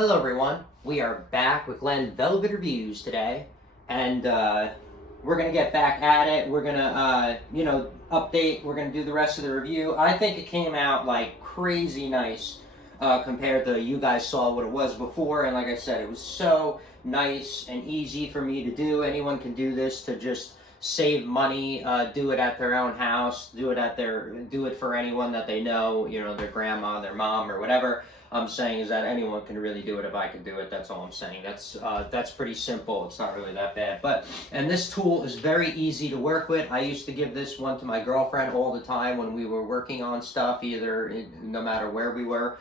Hello everyone, we are back with Glenn Velvet Reviews today, and we're going to get back at it. We're going to, update, we're going to do the rest of the review. I think it came out like crazy nice compared to you guys saw what it was before, and like I said, it was so nice and easy for me to do. Anyone can do this to just save money, do it at their own house, do it for anyone that they know, their grandma, their mom, or whatever. I'm saying is that anyone can really do it if I can do it. That's all I'm saying. That's pretty simple. It's not really that bad. And this tool is very easy to work with. I used to give this one to my girlfriend all the time when we were working on stuff, no matter where we were.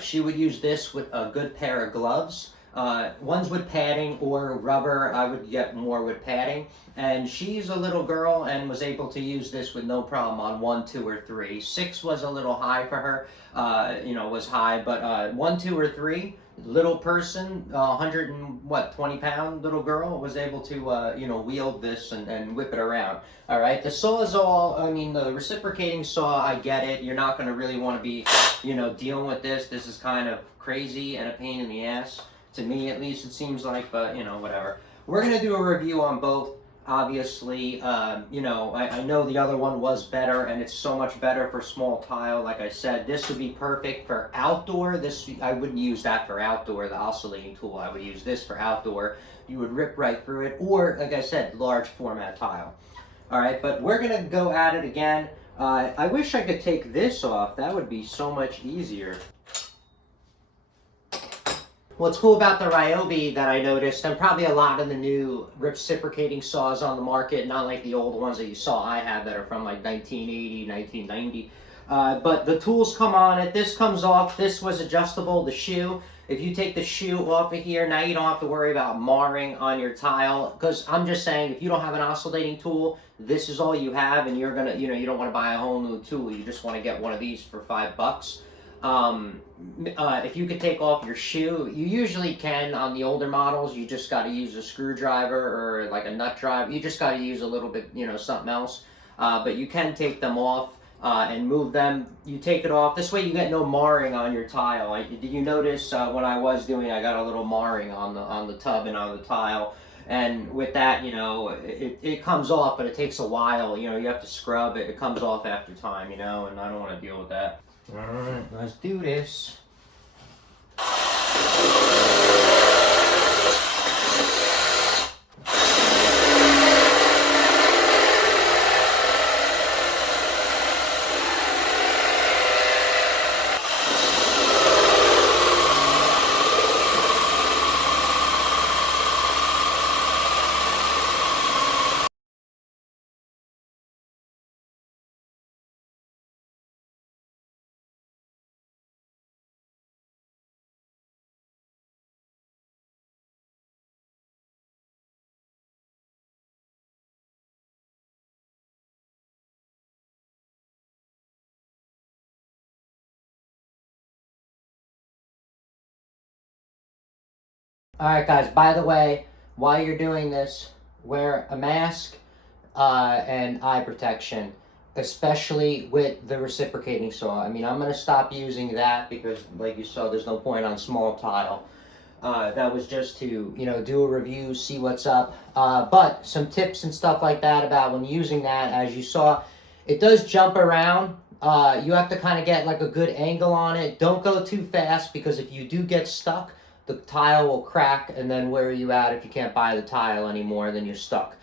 She would use this with a good pair of gloves. Ones with padding or rubber. I would get more with padding. And she's a little girl and was able to use this with no problem on 1, 2, or 3. 6 was a little high for her, was high, but 1, 2, or 3, little person, 120-pound little girl was able to, wield this and whip it around. All right, the Sawzall, the reciprocating saw, I get it. You're not going to really want to be, dealing with this. This is kind of crazy and a pain in the ass. To me, at least, it seems like, but, whatever. We're going to do a review on both. Obviously, I know the other one was better, and it's so much better for small tile. Like I said, this would be perfect for outdoor. I wouldn't use that for outdoor, the oscillating tool. I would use this for outdoor. You would rip right through it, or, like I said, large format tile. All right, but we're going to go at it again. I wish I could take this off. That would be so much easier. What's cool about the Ryobi that I noticed, and probably a lot of the new reciprocating saws on the market, not like the old ones that you saw I have that are from like 1980, 1990, but the tools come on it. This comes off. This was adjustable, the shoe. If you take the shoe off of here, now you don't have to worry about marring on your tile, because I'm just saying, if you don't have an oscillating tool, this is all you have, and you're gonna, you don't want to buy a whole new tool. You just want to get one of these for $5. If you could take off your shoe, you usually can on the older models. You just got to use a screwdriver or like a nut driver. You just got to use a little bit, something else. But you can take them off and move them. You take it off. This way you get no marring on your tile. Did you notice when I was doing, I got a little marring on the tub and on the tile. And with that, it comes off, but it takes a while. You have to scrub it. It comes off after time, and I don't want to deal with that. All right, let's do this. Alright guys, by the way, while you're doing this, wear a mask and eye protection, especially with the reciprocating saw. I'm going to stop using that because, like you saw, there's no point on small tile. That was just to, do a review, see what's up. But some tips and stuff like that about when using that, as you saw, it does jump around. You have to kind of get like a good angle on it. Don't go too fast, because if you do get stuck, the tile will crack, and then where are you at if you can't buy the tile anymore? Then you're stuck.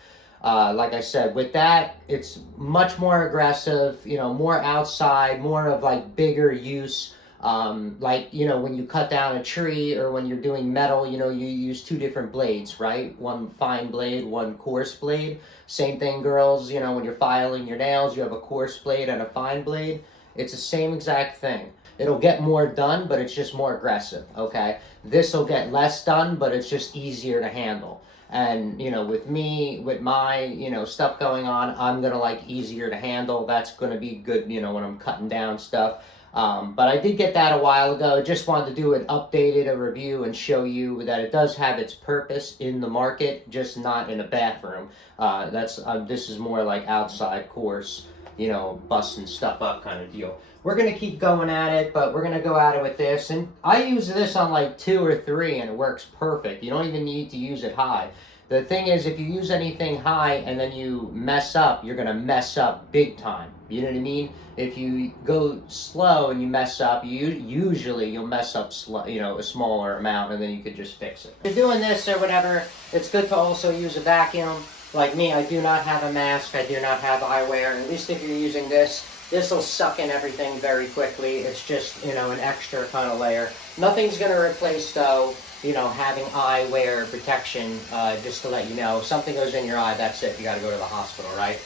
Like I said, with that, it's much more aggressive, more outside, more of like bigger use. When you cut down a tree or when you're doing metal, you use 2 different blades, right? One fine blade, one coarse blade. Same thing, girls, when you're filing your nails, you have a coarse blade and a fine blade. It's the same exact thing. It'll get more done, but it's just more aggressive, okay? This will get less done, but it's just easier to handle. And, with me, with my, stuff going on, I'm going to like easier to handle. That's going to be good, when I'm cutting down stuff. But I did get that a while ago. Just wanted to do an updated review and show you that it does have its purpose in the market, just not in a bathroom. This is more like outside course, you know, busting stuff up kind of deal. We're going to keep going at it, but we're going to go at it with this. And I use this on like 2 or 3 and it works perfect. You don't even need to use it high. The thing is, if you use anything high and then you mess up, you're going to mess up big time. You know what I mean? If you go slow and you mess up, you'll mess up you know, a smaller amount, and then you could just fix it. If you're doing this or whatever, it's good to also use a vacuum. Like me, I do not have a mask. I do not have eyewear. At least if you're using this, this will suck in everything very quickly. It's just, you know, an extra kind of layer. Nothing's going to replace, though, you know, having eyewear protection. Just to let you know, if something goes in your eye, that's it. You got to go to the hospital, right?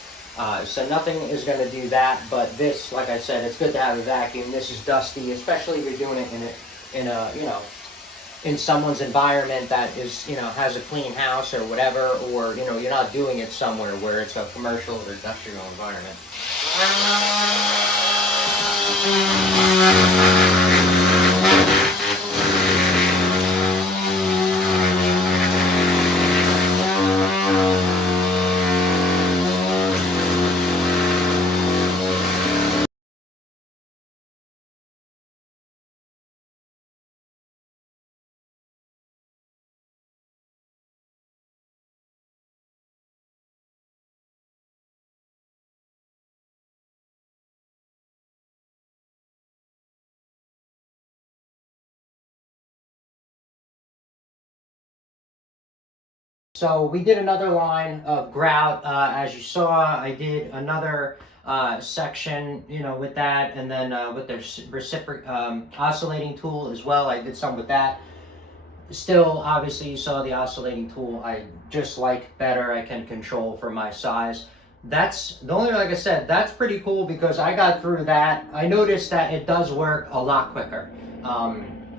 So nothing is going to do that. But this, like I said, it's good to have a vacuum. This is dusty, especially if you're doing it in a you know, in someone's environment that is, you know, has a clean house or whatever, or, you know, you're not doing it somewhere where it's a commercial or industrial environment. So we did another line of grout. As you saw, I did another section, you know, with that, and then with the oscillating tool as well. I did some with that. Still, obviously, you saw the oscillating tool. I just like better. I can control for my size. That's the only, like I said, that's pretty cool because I got through that. I noticed that it does work a lot quicker.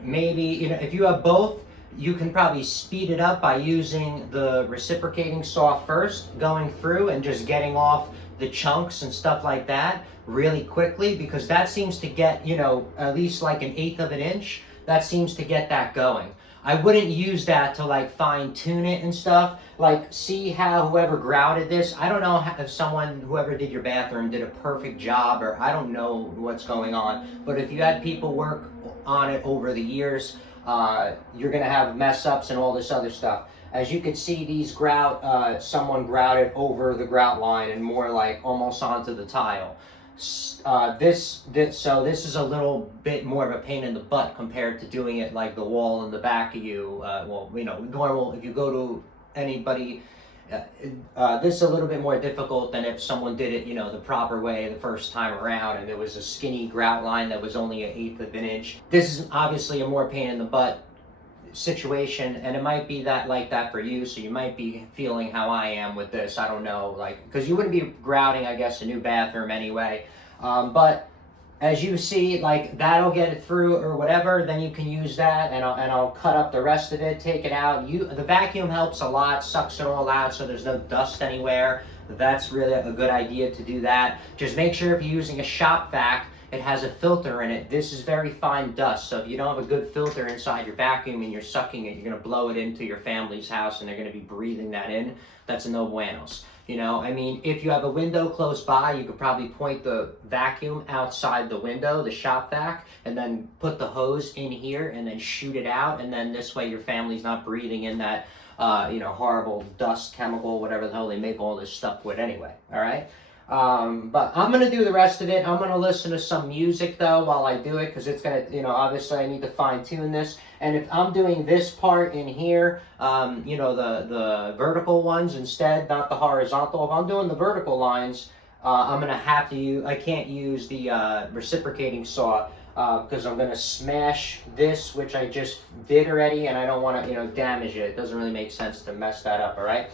Maybe, you know, if you have both, you can probably speed it up by using the reciprocating saw first, going through and just getting off the chunks and stuff like that really quickly, because that seems to get, you know, at least like 1/8 of an inch. That seems to get that going. I wouldn't use that to like fine tune it and stuff. Like, see how whoever grouted this, I don't know if whoever did your bathroom did a perfect job, or I don't know what's going on. But if you had people work on it over the years, you're gonna have mess ups and all this other stuff. As you can see, these grout, someone grouted over the grout line and more like almost onto the tile. So this is a little bit more of a pain in the butt compared to doing it like the wall in the back of you. Well, you know, normal, if you go to anybody, this is a little bit more difficult than if someone did it, you know, the proper way the first time around and there was a skinny grout line that was only 1/8 of an inch. This is obviously a more pain in the butt situation, and it might be that like that for you, so you might be feeling how I am with this. I don't know, like, because you wouldn't be grouting, I guess, a new bathroom anyway. But as you see, like, that'll get it through or whatever, then you can use that, and I'll cut up the rest of it, take it out. The vacuum helps a lot, sucks it all out so there's no dust anywhere. That's really a good idea to do that. Just make sure if you're using a shop vac, it has a filter in it. This is very fine dust, so if you don't have a good filter inside your vacuum and you're sucking it, you're going to blow it into your family's house and they're going to be breathing that in. That's no buenos. You know, I mean, if you have a window close by, you could probably point the vacuum outside the window, the shop vac, and then put the hose in here and then shoot it out, and then this way your family's not breathing in that you know, horrible dust, chemical, whatever the hell they make all this stuff with anyway. All right. But I'm going to do the rest of it. I'm going to listen to some music though while I do it, because it's going to, you know, obviously I need to fine tune this. And if I'm doing this part in here, you know, the vertical ones instead, not the horizontal. If I'm doing the vertical lines, I'm going to have to use, I can't use the reciprocating saw because I'm going to smash this, which I just did already, and I don't want to, you know, damage it. It doesn't really make sense to mess that up, all right?